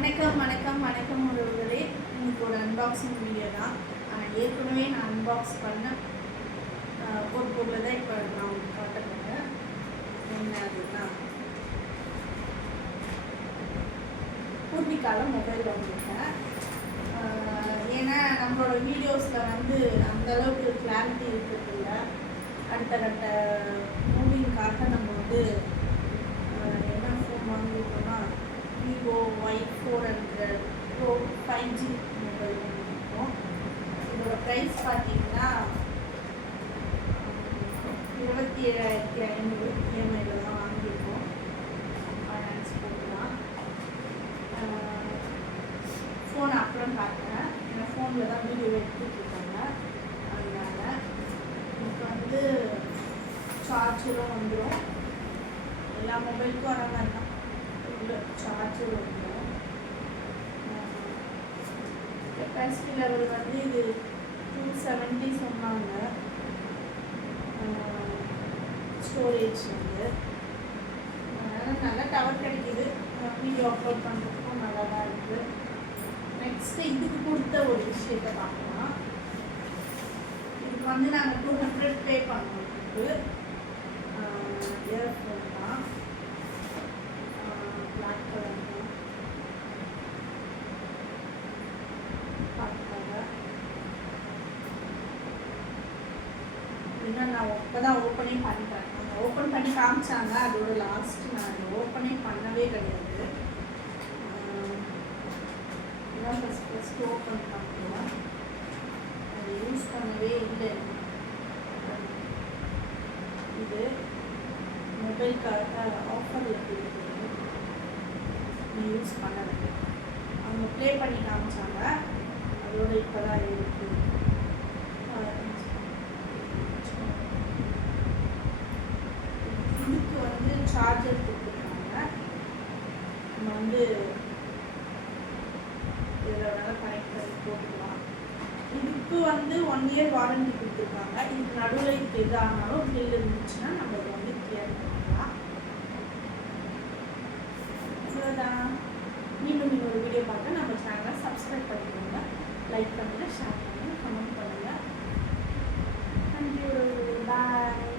வணக்கம் வணக்கம் வணக்கம் உறவுகளே. இன்னைக்கு ஒரு அன்பாக்சிங் வீடியோ தான். ஏற்கனவே நான் அன்பாக்ஸ் பண்ண ஒரு பொருளை தான் இப்போ நான் உங்களுக்கு காட்ட போகிறேன். என்ன அதுன்னா பூர்விகால மொபைல் வாங்கியிருக்கேன். ஏன்னா நம்மளோட வீடியோஸில் அந்தளவுக்கு கிளாரிட்டி இருக்கிறதில்ல. அடுத்த மூவிங்காக நம்ம என்ன ஃபோன் வாங்கியிருக்கோம்னா Vivo Y400 Pro 5G mobile வாங்கியிருக்கோம். இதோட ப்ரைஸ் பார்த்தீங்கன்னா 27,500 இஎம்ஐயில் தான் வாங்கியிருக்கோம். ஃபைனான்ஸ் போட்டுலாம் ஃபோன் அப்புறம் பார்த்தேன். ஏன்னா ஃபோனில் தான் வீடியோ எடுத்துகிட்ருக்காங்க. அதனால் எனக்கு சார்ஜரும் வந்துடும். எல்லா மொபைலுக்கும் வர மாதிரி தான் சார்ஜர் வந்துடும். கெப்பாசிட்டி லெவல் இது 270 சொன்னாங்க. ஸ்டோரேஜ் அதனால் நல்லா டவர் கிடைக்கிது. வீடியோ அப்லோட் பண்ணுறதுக்கும் நல்லா தான் இருக்குது. நெக்ஸ்ட்டு இதுக்கு கொடுத்த ஒரு விஷயத்தை பார்க்கலாம். இதுக்கு நாங்கள் 200 பே பண்ணோம். இயர்ஃபோன் தான் பிளாக் கலர் பார்த்துக்காங்க. இன்னும் நான் இப்போ தான் ஓப்பனே பண்ணுறேன். அவங்க ஓப்பன் பண்ணி காமிச்சாங்க. அதோட லாஸ்ட் நான் ஓப்பனே பண்ணவே கிடையாது. இதான் ஃபஸ்ட்டு ஓப்பன் பண்ணுறேன். அதை யூஸ் பண்ணவே இல்லை. இது மொபைலுக்காக ஆஃபரில் கொடுக்குறது யூஸ் பண்ணுறது. அவங்க ப்ளே பண்ணி காமிச்சாங்க. அதோட இப்போ தான் இருக்குது. இதுக்கு சார்ஜர் கொடுத்துருக்காங்க. நம்ம இதில் வேணாலும் கனெக்ட் பண்ணி போட்டுக்கலாம். இதுக்கு 1 இயர் வாரண்டி கொடுத்துருக்காங்க. இதுக்கு நடுவில் இதுக்கு எது ஆனாலும் பில் இருந்துச்சுன்னா நம்ம இதை கிளியர் பண்ணிக்கலாம். அவ்வளோதான். மீண்டும் இன்னொரு வீடியோ பார்க்க நம்ம சேனலை சப்ஸ்கிரைப் பண்ணிக்கோங்க. லைக் பண்ணுங்கள், ஷேர் பண்ணுங்கள், கமெண்ட் பண்ணுங்கள். நன்றி. பாய்.